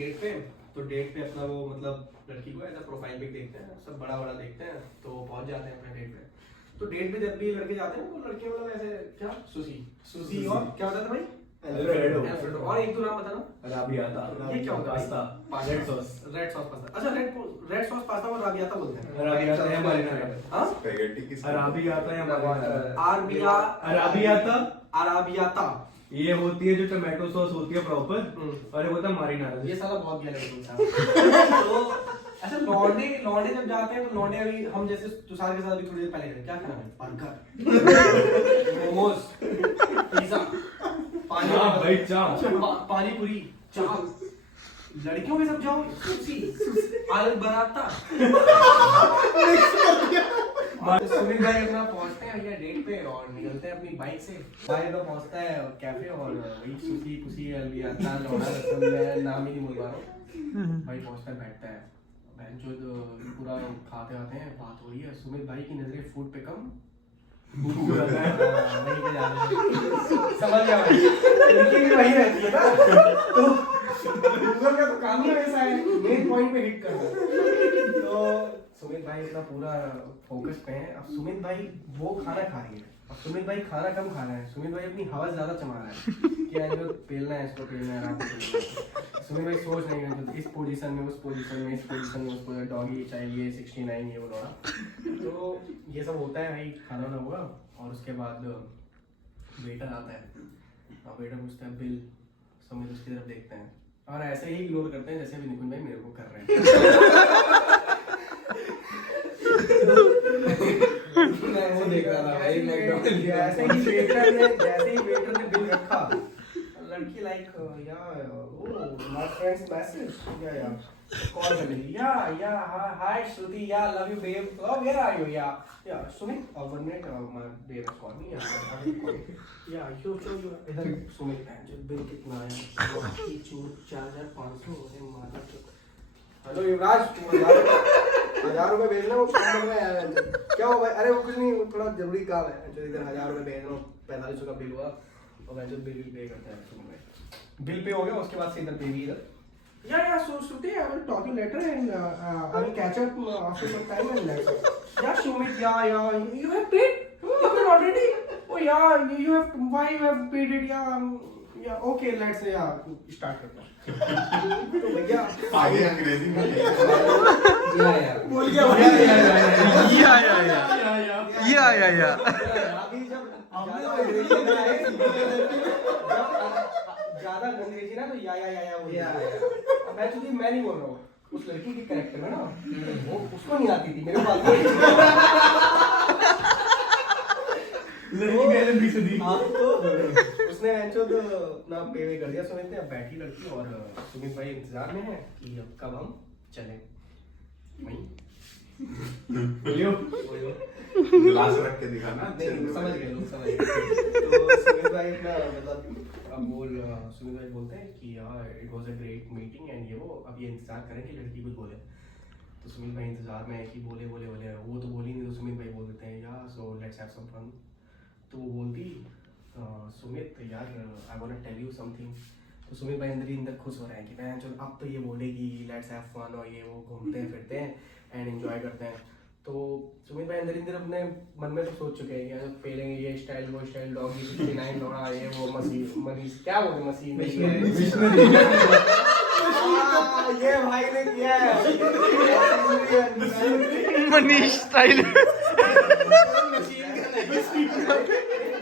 Date पे, तो date पे अपना वो मतलब लड़की को ऐसा प्रोफाइल पिक देखते हैं, सब बड़ा बड़ा देखते हैं, तो पहुंच जाते हैं अपने डेट पे। तो डेट पे जब भी लड़के जाते हैं तो लड़के मतलब ऐसे क्या सुसी और क्या बताते भाई अल्फ्रेडो और एक तो नाम बताना राबियाता। ये क्या होता है पास्ता रेड सॉस पास्ता। अच्छा रेड सॉस पास्ता और राबियाता बोलते हैं। राबियाता या मारिनारा। हां स्पैगेटी की अराबियाता या मारिनारा। अराबियाता अराबियाता ये होती है जो टोमेटो सॉस होती है प्रॉपर, और ये होता है मारिनारा। ये साला बहुत गया लड़का तो अच्छा लौंडे जब जाते हैं तो लौंडे अभी हम जैसे तुषार के साथ अभी थोड़ी देर पहले गए, क्या खाना है बर्गर मोमोज पिज्जा पानी पूरी चाट, लड़कियों के सब जाओ सुशी आलू बराता। सुमित भाई अपना पहुंचते हैं भैया डेट पे और निकलते हैं अपनी बाइक से। भाई तो पहुंचता है कैफे और वही सुशी कुशी अलवियाता लौड़ा रसम नाम ही नहीं बोल पा रहा हूँ। भाई पहुंचता है बैठता है जो पूरा खाते आते हैं, बात हो रही है, सुमित भाई की नजरें फूड पे कम समझ गया इनकी भी वही रहती है ना, तो गूगल का तो काम ही ऐसा है मेन पॉइंट पे हिट करना। तो सुमित भाई इतना पूरा फोकस पे है। अब सुमित भाई वो खाना खा रही है, अब सुमित भाई खाना कम खा रहा है, सुमित भाई अपनी हवा ज्यादा चमा रहा है कि इनको पेलना है, इसको पेलना है, रात को सुमित भाई सोच नहीं रहे इस पोजीशन में, उस पोजीशन में, इस पोजीशन में, उसको डॉगी चाहिए 69 ये वो लोड़ा। तो ये सब होता है भाई, खाना ना हुआ और उसके बाद वेटर आता है। अब वेटर पूछता है बिल, सुमित उसकी तरफ देखते हैं और ऐसे ही इग्नोर करते हैं जैसे अभी निकुंज भाई मेरे को कर रहे हैं। मैं वो देख रहा था भाई जैसे ही वेटर ने बिल रखा, लड़की लाइक नॉट फ्रेंड्स मैसेज या कॉल कर ली या हाय श्रुति या love you babe where are you या Sumit 1 minute my babe is calling या यू इधर सुमित है जो बिल कितना है की चूर 4500 अरे माता। हेलो युवराज 1000 रुपए भेजना, वो काम कर रहा है क्या हो भाई? अरे वो कुछ नहीं, थोड़ा जरूरी काम है जो इधर 1000 रुपए भेज रहा हूँ, 4500 का बिल हुआ और मैं जो बिल पे करता है बिल पे हो गया, उसके बाद से इधर पे भी इधर या so Shruti, I will talk you later and I will catch up after some time and let's yeah Shumit yeah you have paid you can already oh yeah you have why you have paid it yeah okay let's yeah start करते हैं। तो भैया आगे अंग्रेजी में बोल गया या अभी जब अंग्रेजी में आए ज्यादा अंग्रेजी ना तो या बोल अब मैं चूंकि मैं नहीं बोल रहा हूँ, उस लड़की की कैरेक्टर में ना वो उसको नहीं आती थी, मेरे को आती है। लड़की पहले भी से दी। तो उसने अपना पे कर दिया सुमित ने। अब बैठी लड़की और सुमित भाई इंतजार में है कि अब कब हम चलें। वहीं बोलियो गिलास रख के दिखाना। नहीं समझ गए लोग समझ गए। तो सुमित भाई अपना मतलब अब सुमित भाई बोलते हैं कि it was a great meeting and ये वो, अब ये इंतजार करें कि लड़की कुछ बोले। तो सुमित भाई इंतजार में है कि बोले वो तो बोली नहीं, तो सुमित भाई बोल देते हैं या so let's have some fun. तो वो बोलती सुमित यार I want to tell you something. तो सुमित भाई अंदर ही अंदर खुश हो रहे हैं कि मैं चल अब तो ये बोलेगी लेट्स हैव फन और ये वो, घूमते हैं फिरते हैं एंड एंजॉय करते हैं। तो सुमित भाई अंदर अंदर अपने मन में तो सोच चुके हैं कि पेलेंगे ये स्टाइल वो स्टाइल, डॉगी 69 लौड़ा ये वो मसीन क्या बोलते मसीन ये भाई ने किया है मनीष स्टाइल।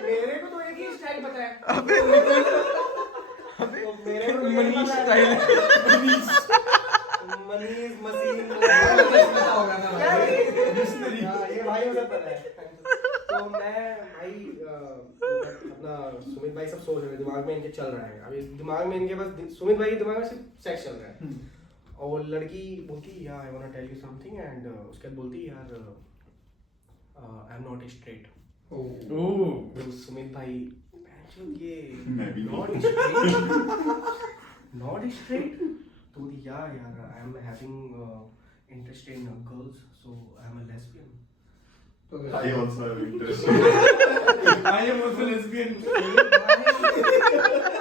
मेरे को तो एक ही स्टाइल पता है। अबे मेरे को मनीष स्टाइल मनीष मशीन ये भाई उसे पता है। तो मैं भाई अपना सुमित भाई सब सोच रहे हैं, दिमाग में इनके चल रहा है अभी, दिमाग में इनके बस सुमित भाई के दिमाग में सिर्फ सेक्स चल रहा है। और लड़की बोलती यार I want to tell you something and उसके बाद बोलती यार आई एम नॉट स्ट्रेट। तो सुमित भाई ये नॉट स्ट्रेट तो यार I am having interest in girls so I am a lesbian. I also have interest. I am also lesbian.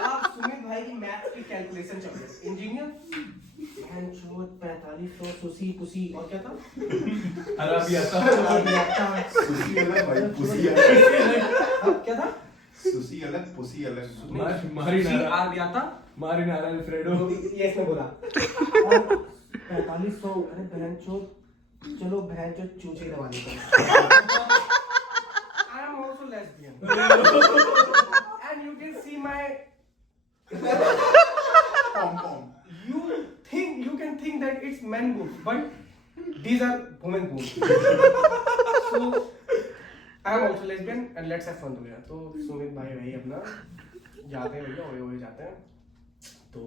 आप सुमित भाई की मैथ्स की कैलकुलेशन चल रही है, इंजीनियर 4500 सुसी पुसी और क्या था? अराबियाता सुसी अलग भाई पुसी अलग हाँ, क्या था? सुसी अलग पुसी अलग मारिनारा आरबियाता मारिनारा अल्फ्रेडो ये इसने बोला। और 4500 अरे बहन चोद चलो बहन चोद चूचे दबा देते हैं। I am also lesbian and you can see my पॉम पॉम you can think that it's men boobs but these are women boobs so I am also lesbian and let's have fun together। तो सुमित भाई अपना जाते हैं भैया ओए जाते हैं। तो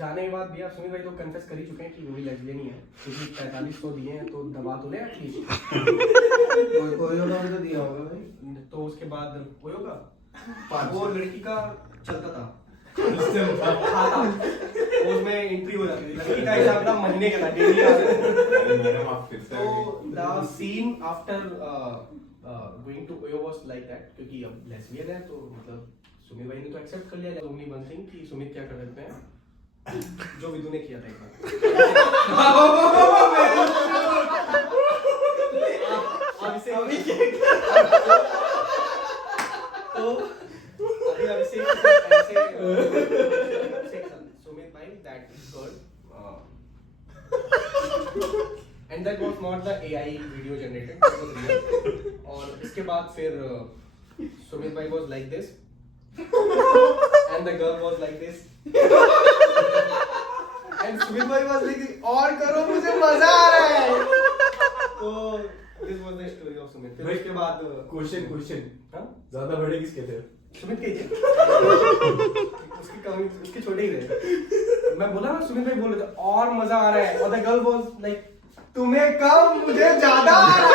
जाने के बाद भैया सुमित भाई तो कन्फेस कर ही चुके हैं कि वो भी लेस्बियन ही है क्योंकि 4500 दिए हैं तो दबा तो ले एटलीस्ट। ओयोगा भी तो दिया होगा भाई। तो उसके बाद ओयोगा पाँच। वो लड़की का चलता था सिस्टम था खाता उसमें एंट्री हो जाती थी। लड़की का हिसाब था महीने का था डेली अरे मैडम आप फिर से तो the scene after going to OYO was like that क्योंकि अब लेस्बियन है तो मतलब सुमित भाई ने तो एक्सेप्ट कर लिया। ओनली वन थिंग कि सुमित क्या कर सकते हैं जो विदु ने किया था एक बार। तो अभी अभिषेक ऐसे सुमित भाई that is good and that was not the AI video generated that was real. और इसके बाद फिर सुमित भाई was like this and the girl was like this and Sumit भाई वाज लाइक और करो मुझे मजा आ रहा है। तो this was the story of Sumit. फिर उसके बाद क्वेश्चन हाँ ज्यादा बड़े किसके थे सुमित के थे उसकी कमी उसके छोटे ही थे। मैं बोला ना सुमित भाई बोल रहे थे और मजा आ रहा है और द गर्ल वाज लाइक तुम्हें कम मुझे ज्यादा आ रहा